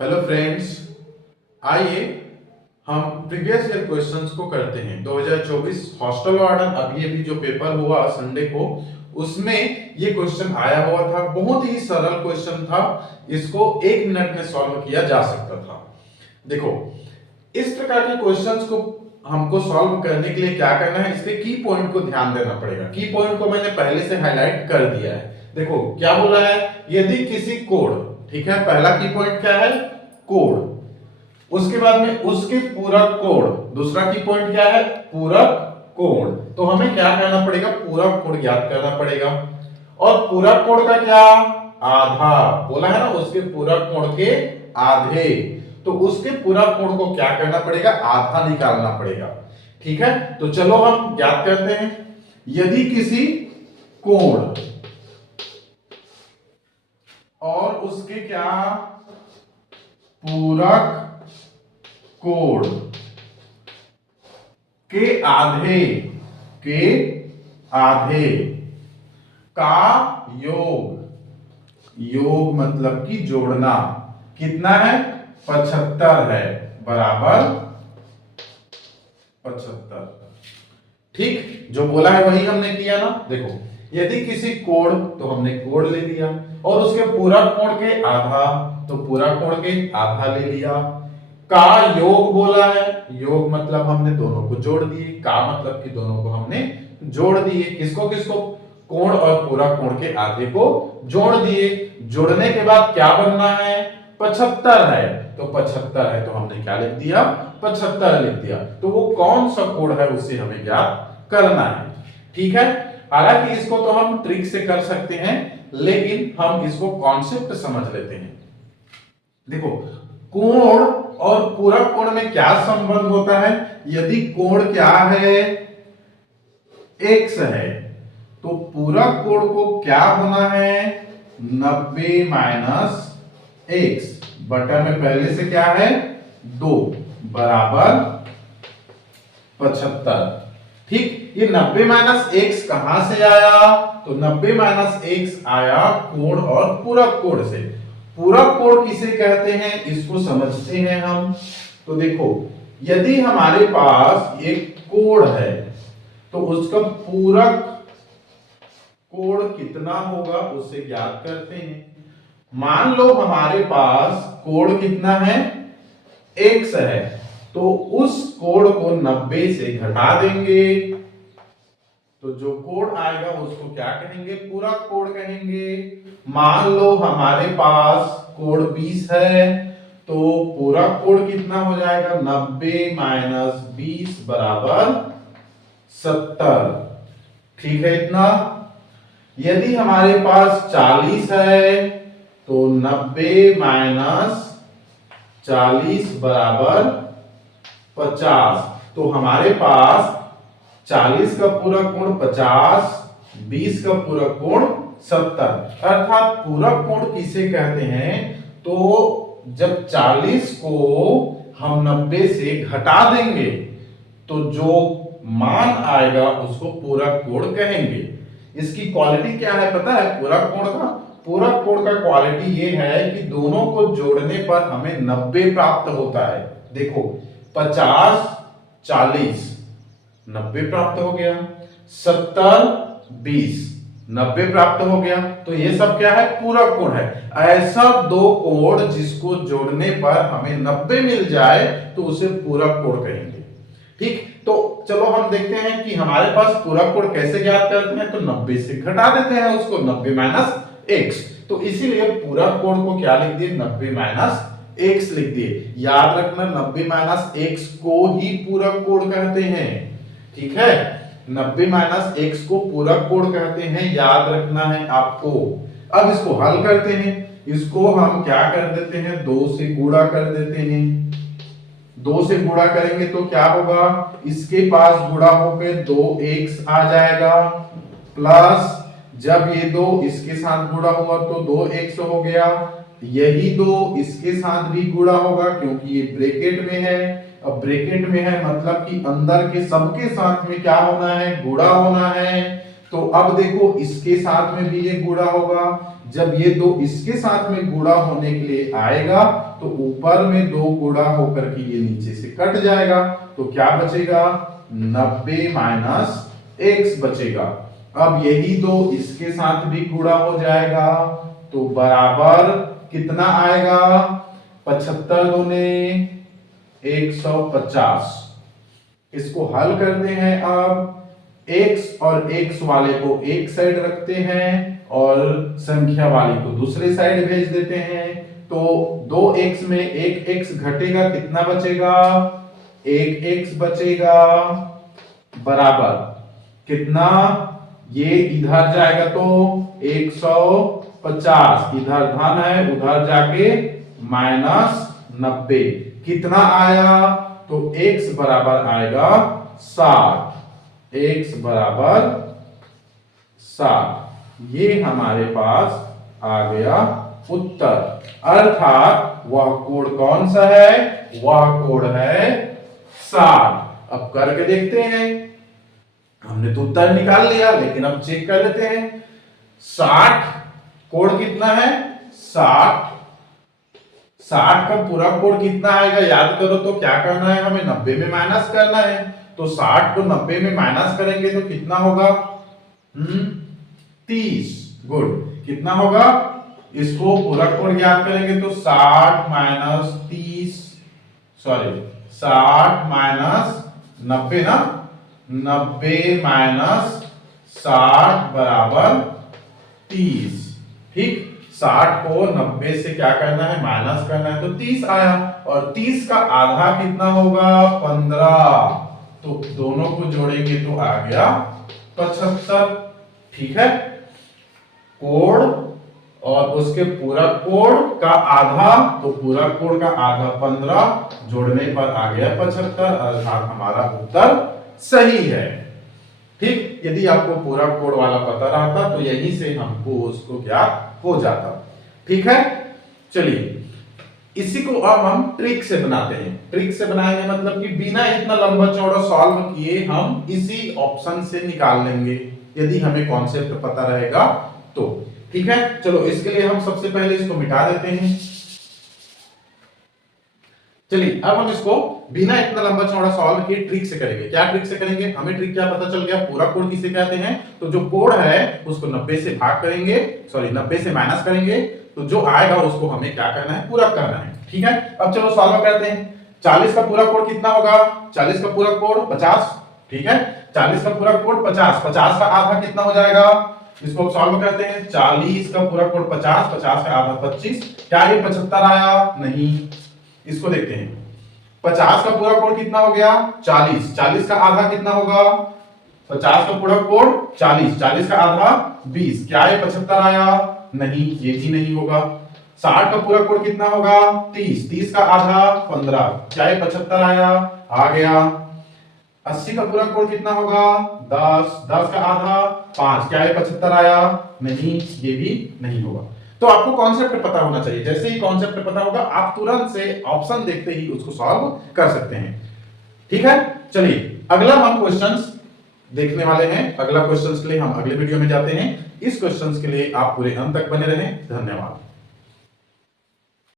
Hello friends, आइए हम previous year questions को करते हैं। 2024 हॉस्टल वार्डन अभी जो पेपर हुआ संडे को, उसमें ये क्वेश्चन आया हुआ था। बहुत ही सरल क्वेश्चन था, इसको 1 मिनट में सॉल्व किया जा सकता था। देखो, इस प्रकार के क्वेश्चंस को हमको सॉल्व करने के लिए क्या करना है, इसके की पॉइंट को ध्यान देना पड़ेगा। की पॉइंट को मैंने पहले से हाईलाइट कर दिया है। देखो क्या बोला है, यदि किसी कोड, ठीक है, पहला की पॉइंट क्या है, कोड। उसके बाद में उसके पूरक कोण, दूसरा की पॉइंट क्या है, पूरक कोण। तो हमें क्या करना पड़ेगा, पूरक कोण ज्ञात करना पड़ेगा। और पूरक कोण का क्या, आधा बोला है ना, उसके पूरक कोण के आधे। तो उसके पूरक कोण को क्या करना पड़ेगा, आधा निकालना पड़ेगा। ठीक है, तो चलो हम ज्ञात करते हैं। यदि किसी कोण और उसके क्या, पूरक कोण के आधे का योग मतलब कि जोड़ना कितना है, 75 है, बराबर 75। ठीक, जो बोला है वही हमने किया ना। देखो, यदि किसी कोण, तो हमने कोण ले लिया, और उसके पूरक कोण के आधा, तो पूरक कोण के आधा ले लिया। का योग बोला है, योग मतलब हमने दोनों को जोड़ दिए। का मतलब कि दोनों को हमने जोड़ दिए। किसको किसको, कोण और पूरक कोण के आधे को जोड़ दिए। जोड़ने के बाद क्या बनना है, 75 है। तो 75 है, तो हमने क्या लिख दिया, 75 लिख दिया। तो वो कौन सा कोण है उसे हमें ज्ञात करना है। ठीक है, हालांकि इसको तो हम ट्रिक से कर सकते हैं, लेकिन हम इसको कॉन्सेप्ट समझ लेते हैं। देखो, कोण और पूरक कोण में क्या संबंध होता है। यदि कोण क्या है, x है, तो पूरक कोण को क्या होना है, 90 माइनस x बटा में पहले से क्या है, 2 बराबर 75। ठीक, ये 90 माइनस x कहां से आया, तो 90 माइनस x आया कोण और पूरक कोण से। पूरक कोण किसे कहते हैं, इसको समझते हैं हम। तो देखो, यदि हमारे पास एक कोण है, तो उसका पूरक कोण कितना होगा उसे ज्ञात करते हैं। मान लो हमारे पास कोण कितना है, x है, तो उस कोण को 90 से घटा देंगे, तो जो कोण आएगा उसको क्या कहेंगे, पूरक कोण कहेंगे। मान लो हमारे पास कोण 20 है, तो पूरक कोण कितना हो जाएगा, 90 माइनस 20 बराबर 70। ठीक है, इतना। यदि हमारे पास 40 है, तो 90 माइनस 40 बराबर 50। तो हमारे पास 40 का पूरक कोण 50, 20 का पूरक कोण 70। अर्थात पूरक कोण किसे कहते हैं, तो जब 40 को हम 90 से घटा देंगे, तो जो मान आएगा उसको पूरक कोण कहेंगे। इसकी क्वालिटी क्या है पता है, पूरक कोण का, पूरक कोण का क्वालिटी ये है कि दोनों को जोड़ने पर हमें 90 प्राप्त होता है। देखो, 50 40 90 प्राप्त हो गया, 70 20 90 प्राप्त हो गया। तो ये सब क्या है, पूरक कोण है। ऐसा दो कोण जिसको जोड़ने पर हमें 90 मिल जाए, तो उसे पूरक कोण कहेंगे। ठीक, तो चलो हम देखते हैं कि हमारे पास पूरक कोण कैसे ज्ञात करते हैं। तो 90 से घटा देते हैं उसको, 90 माइनस x। तो इसीलिए पूरक कोण को क्या लिख दिए, 90 माइनस x लिख दिए। याद रखना, 90 माइनस x को ही पूरक कोण कहते हैं। ठीक है, 90 माइनस x को पूरक कोण कहते हैं, याद रखना है आपको। अब इसको हल करते हैं। इसको हम क्या कर देते हैं, 2 से गुणा कर देते हैं। 2 से गुणा करेंगे तो क्या होगा, इसके पास गुणा होकर 2x आ जाएगा, प्लस जब ये 2 इसके साथ गुणा हुआ तो 2x हो गया। यही 2 इसके साथ भी गुणा होगा, क्योंकि ये ब्रैकेट में है। अब ब्रैकेट में है मतलब कि अंदर के सबके साथ में क्या होना है, गुणा होना है। तो अब देखो, इसके साथ में भी ये गुणा होगा, जब ये दो इसके साथ में गुणा होने के लिए आएगा तो ऊपर में दो गुणा होकर के ये नीचे से कट जाएगा, तो क्या बचेगा 90 माइनस x बचेगा। अब यही दो इसके साथ भी गुणा हो जाएगा तो बराबर कितना आएगा 75 दूने 150। इसको हल करते हैं। अब x और x वाले को एक साइड रखते हैं और संख्या वाले को दूसरे साइड भेज देते हैं, तो 2x में 1x घटेगा, कितना बचेगा 1x बचेगा, बराबर कितना, ये इधर जाएगा तो 150, इधर धन है उधर जाके -90, कितना आया तो x बराबर आएगा 60, x बराबर 60। ये हमारे पास आ गया उत्तर, अर्थात वह कोण कौन सा है, वह कोण है 60। अब करके देखते हैं, हमने तो उत्तर निकाल लिया लेकिन अब चेक कर लेते हैं 60 कोण कितना है 60 का पूरा कोण कितना आएगा, याद करो तो क्या करना है, हमें 90 में माइनस करना है, तो 60 को 90 में माइनस करेंगे तो कितना होगा 30। गुड, कितना होगा, इसको पूरा कोण याद करेंगे तो 60 माइनस 30, सॉरी 60 माइनस 90 ना, 90 माइनस 60 बराबर 30। ठीक, 60 को 90 से क्या करना है माइनस करना है, तो 30 आया, और 30 का आधा कितना होगा 15, तो दोनों को जोड़ेंगे तो आ गया 75। ठीक है, कोण और उसके पूरा कोण का आधा, तो पूरा कोण का आधा 15 जोड़ने पर आ गया 75, अर्थात हमारा उत्तर सही है। ठीक, यदि आपको पूरा कोण वाला पता रहता तो यहीं से हमको उसको ज्ञात हो जाता। ठीक है, चलिए इसी को अब हम ट्रिक से बनाते हैं। ट्रिक से बनाएंगे मतलब कि बिना इतना लंबा चौड़ा सॉल्व किए हम इसी ऑप्शन से निकाल लेंगे, यदि हमें कॉन्सेप्ट पता रहेगा तो। ठीक है, चलो इसके लिए हम सबसे पहले इसको मिटा देते हैं। चलिए अब हम इसको बिना इतना लंबा चौड़ा सॉल्व किए ट्रिक से करेंगे। क्या ट्रिक से करेंगे, हमें ट्रिक क्या पता चल गया, पूरा कोण किसे कहते हैं, तो जो कोण है उसको 90 से भाग करेंगे, सॉरी 90 से माइनस करेंगे, तो जो आएगा उसको हमें क्या करना है, पूरा करना है। ठीक है, अब चलो सॉल्व करते हैं। 40 का पूरा कोण कितना होगा, 40 का पूरा कोण 50। ठीक है, 40 का पूरा कोण 50, 50 का आधा कितना हो जाएगा, इसको सॉल्व करते हैं। 40 का पूरा कोण 50, 50 का आधा 25, क्या ये 75 आया, नहीं, इसको देखते हैं। 50 का पूरा कोण कितना हो गया 40, 40 का आधा कितना होगा, 50 का पूरा कोण 40, 40 का आधा 20, क्या ये 75 आया, नहीं, ये भी नहीं होगा। 60 का पूरा कोण कितना होगा 30, 30 का आधा 15, क्या ये 75 आया, आ गया। 80 का पूरा कोण कितना होगा 10, 10 का आधा 5, क्या ये 75 आया, नहीं, ये भी नहीं होगा। तो आपको कॉन्सेप्ट पता होना चाहिए, जैसे ही कॉन्सेप्ट पता होगा आप तुरंत से ऑप्शन देखते ही उसको सॉल्व कर सकते हैं। ठीक है, चलिए अगला हम क्वेश्चंस देखने वाले हैं। अगला क्वेश्चंस के लिए हम अगले वीडियो में जाते हैं। इस क्वेश्चंस के लिए आप पूरे अंत तक बने रहें। धन्यवाद।